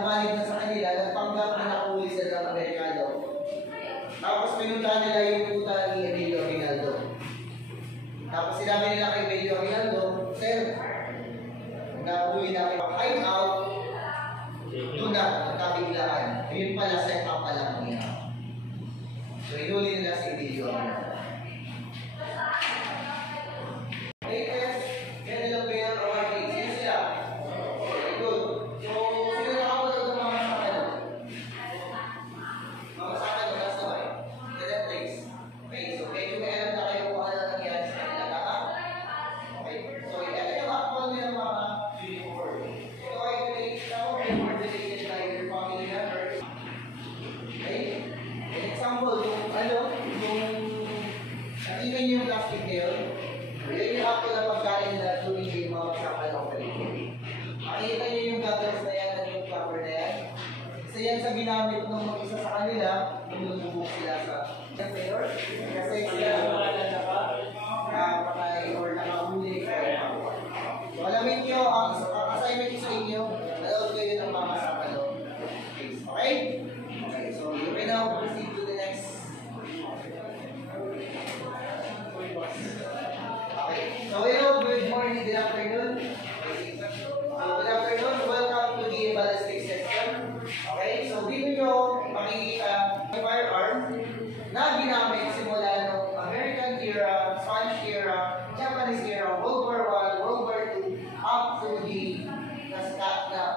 umalig na sa kanila, nagpanggap na nakahuli sa ng Amerikano. Tapos pinuntahan nila yung puta ni Emilio Aguinaldo. Tapos sinabi nila kay Emilio Aguinaldo, Sir, nakahuli na kayo hide out, doon na nagkabiglaan. Yun pala, set up pa lang niya. So, inuli nila si Emilio Aguinaldo. Sa ginamit ng mag-isa sa kanila, lumulubog sila sa mayor kasi sila nakapatay or nakahuli. So, alamin nyo, ang assignment ko sa inyo, nanood kayo ng mga sapalo. Okay? Okay, so you may now proceed to the next. Okay, so hello, good morning, good afternoon. Good afternoon, welcome to the ballistic section. Okay, so dito nyo makikita yung firearm na ginamit simula ng American era, Spanish era, Japanese era, World War I, World War II, up to the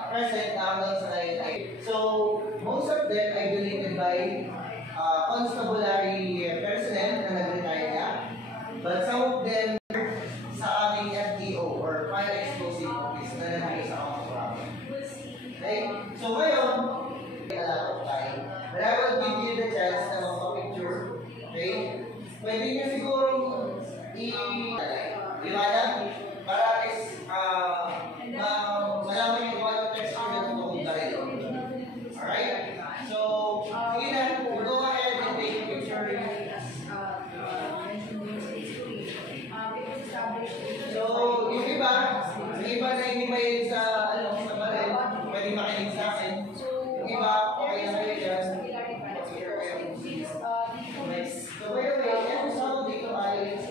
present na hanggang sa 1990. So, most of them ay donated by constabulary personnel na nag-retire na. But some of them sa aming FDO or Fire Explosive Office na nandito sa Kamukurang. Okay, so ngayon, a lot of time. But I will give you the chance na magpa-picture. Okay? Pwede nyo siguro i-liwanag para is malaman yung what texture na itong dahil. Alright? So, sige na. We'll go ahead and take a picture. So, yung iba na hindi mahilig sa baril, pwede makinig sa akin. Iba, okay na kayo dyan. So, wait, yan sa dito ay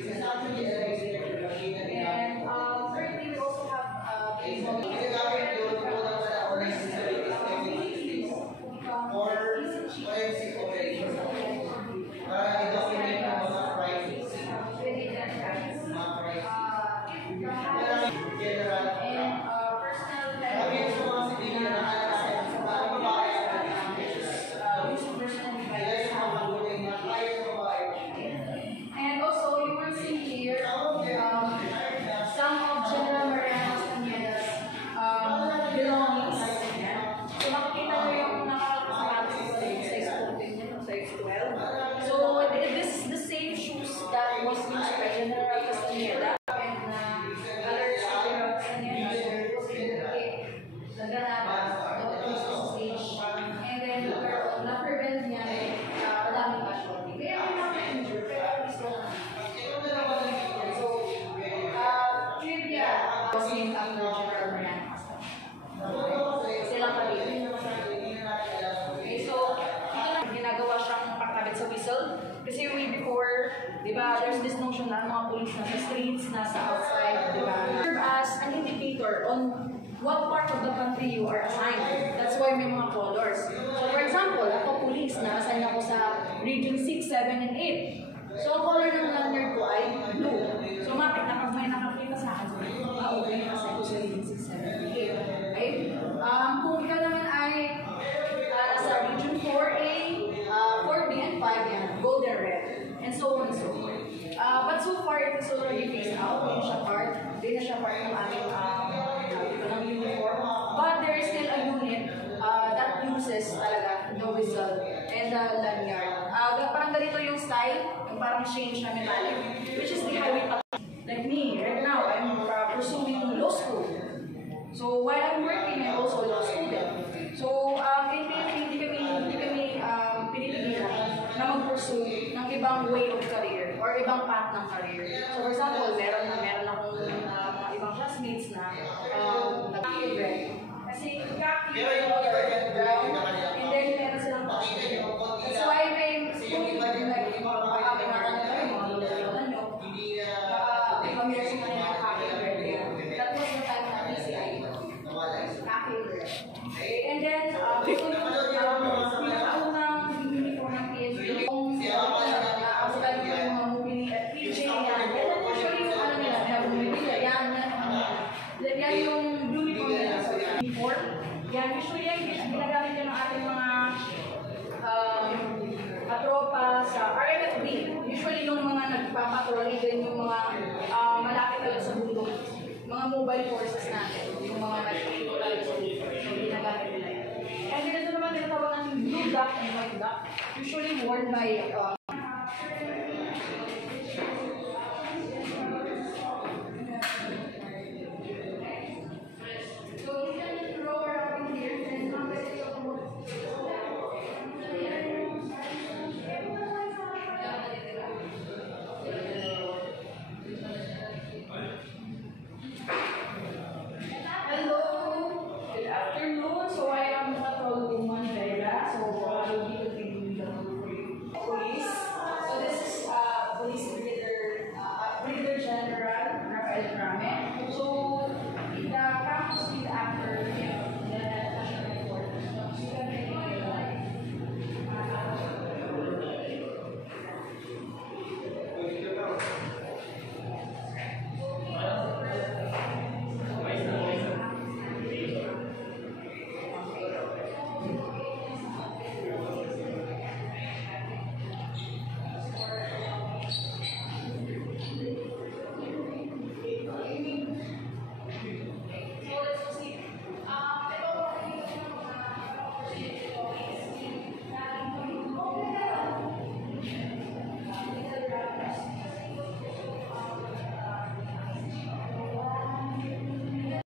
because actually, and currently we also have ginagamit yun kung lang sa online facilities every 6 days for forensic operations. Para i-document yung mga crimes. Mga crimes. General. Diba, there's this notion na mga police nasa streets, nasa outside, diba? Serve as an indicator on what part of the country you are assigned. That's why may mga colors. So for example, ako police, na-assign ako sa region 6, 7, and 8. So ang color ng lanyard ko ay blue. So may nakakita sa akin. Okay, na-assign ko sa region 6, 7, and 8. Okay? Kung ikaw naman ay nasa region 4A, 4B, and 5, yan, golden red. And so on and so forth. But so far, it is already phased out. Hindi na siya part ng aming uniform. But there is still a unit that uses talaga the whistle and the lanyard. Parang ganito yung style, yung parang change na metallic, which is the highway patrol. Like me, right now, I'm pursuing law school. So while I'm working, I'm also a law student. So hindi kami pinipigilan na mag-pursue ng ibang way of career or ibang path ng career. So for example, meron akong ibang classmates na red. Kasi khaki, Pero yung color, iba dyan, brown, yung kanilang and then meron silang Pakita nyo, konti That's lang. why may Kasi yung iba dyan, like, hindi baka may mga lolo-lola nyo, Hindi na... baka familiar sa kanila ng khaki red. That was the time na PCI. Nawala. Khaki red. Okay, and then, pinakaunang bibili ko ng PNP, yung naabutan ko yung mga movie ni FPJ, yan. Yan usually yung ano nila, na bumibili, yan yung uniform nila sa uniform. Yan, usually yan, ginagamit yun ng ating mga katropa sa RMFB. Usually yung mga nagpapatrolling din yung mga malapit talaga sa bundok. Mga mobile forces natin, yung mga nagpapatrolling sa bundok. So, ginagamit nila yan. And then ito naman tinatawag natin blue duck and white duck. Usually worn by